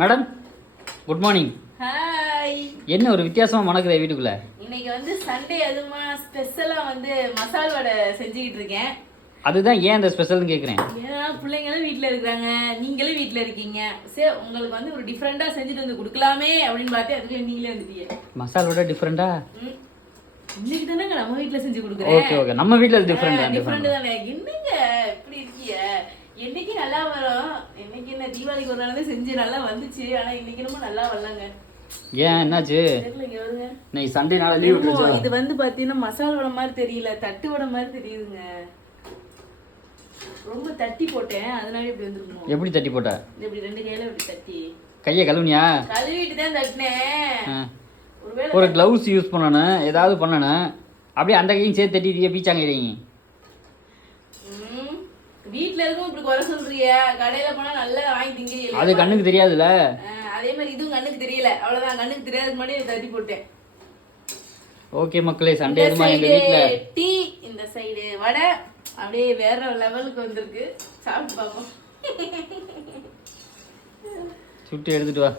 Madam good morning hi என்ன ஒரு வித்தியாசமா மணக்குதே வீட்டுக்குள்ள? இன்னைக்கு வந்து சண்டே அதுமா ஸ்பெஷலா வந்து மசால் வடை செஞ்சுக்கிட்டு இருக்கேன். அதுதான் ஏன் அந்த ஸ்பெஷல்னு கேட்குறேன் ஏன்னா பிள்ளைங்களும் வீட்ல இருக்கிறாங்க. நீங்களும் வீட்ல இருக்கீங்க. சரி உங்களுக்கு வந்து ஒரு டிஃப்ரெண்டா செஞ்சுட்டு வந்து கொடுக்கலாமே அப்படின்னு பார்த்தேன் அதுக்குள்ள நீங்களே வந்துட்டீங்க மசாலோட டிஃப்ரெண்டா. இன்னைக்கு தானேங்க நம்ம வீட்ல செஞ்சு ஓகே கொடுக்குறேன் ஓகே நம்ம வீட்டில் டிஃப்ரெண்ட் தான் டிஃப்ரெண்ட் டிஃப்ரெண்ட் தானே. என்னங்க இப்படி இருக்கீங்க என்னைக்கு நல்லா வரும் இன்னைக்கு என்ன தீபாவளிக்கு ஒரு நாள் செஞ்சு நல்லா வந்துச்சு. ஆனா இன்னைக்கு என்னமோ நல்லா வரலங்க. ஏன் என்னாச்சு? இன்னைக்கு சண்டே நாள் லீவ் விட்டுருச்சா? இது வந்து பாத்தீங்கன்னா மசால் வடை மாதிரி தெரியல தட்டு வடை மாதிரி தெரியுதுங்க. ரொம்ப தட்டி போட்டேன். அதனால இப்படி வந்துருக்கணும் எப்படி தட்டி போட்ட? இப்படி ரெண்டு கையில இப்படி தட்டி. கையை கழுவுனியா? கழுவிட்டு தான் தட்டினேன். ஒரு க்ளவுஸ் யூஸ் பண்ணணும் ஏதாவது பண்ணணும். அப்படியே அந்த கையும் சேர்த்து தட்டிட்டு பீச்சாங்க ம், வீட்ல இருக்கும் இப்படி குறை சொல்றிய? கடையில போனா நல்லா வாங்கி திங்கிறீங்க அது கண்ணுக்கு தெரியாதுல்ல? அதே மாதிரி இதுவும் கண்ணுக்கு தெரியல. அவ்வளவுதான். கண்ணுக்கு தெரியாதுக்கு முன்னாடி தட்டி போட்டேன். ஓகே மக்களே சண்டே எதுமா எங்க வீட்ல? டீ இந்த சைடு வடை அப்படியே வேற லெவலுக்கு வந்திருக்கு. சாப்பிட்டு பார்ப்போம். சுட்டு எடுத்துட்டு வா.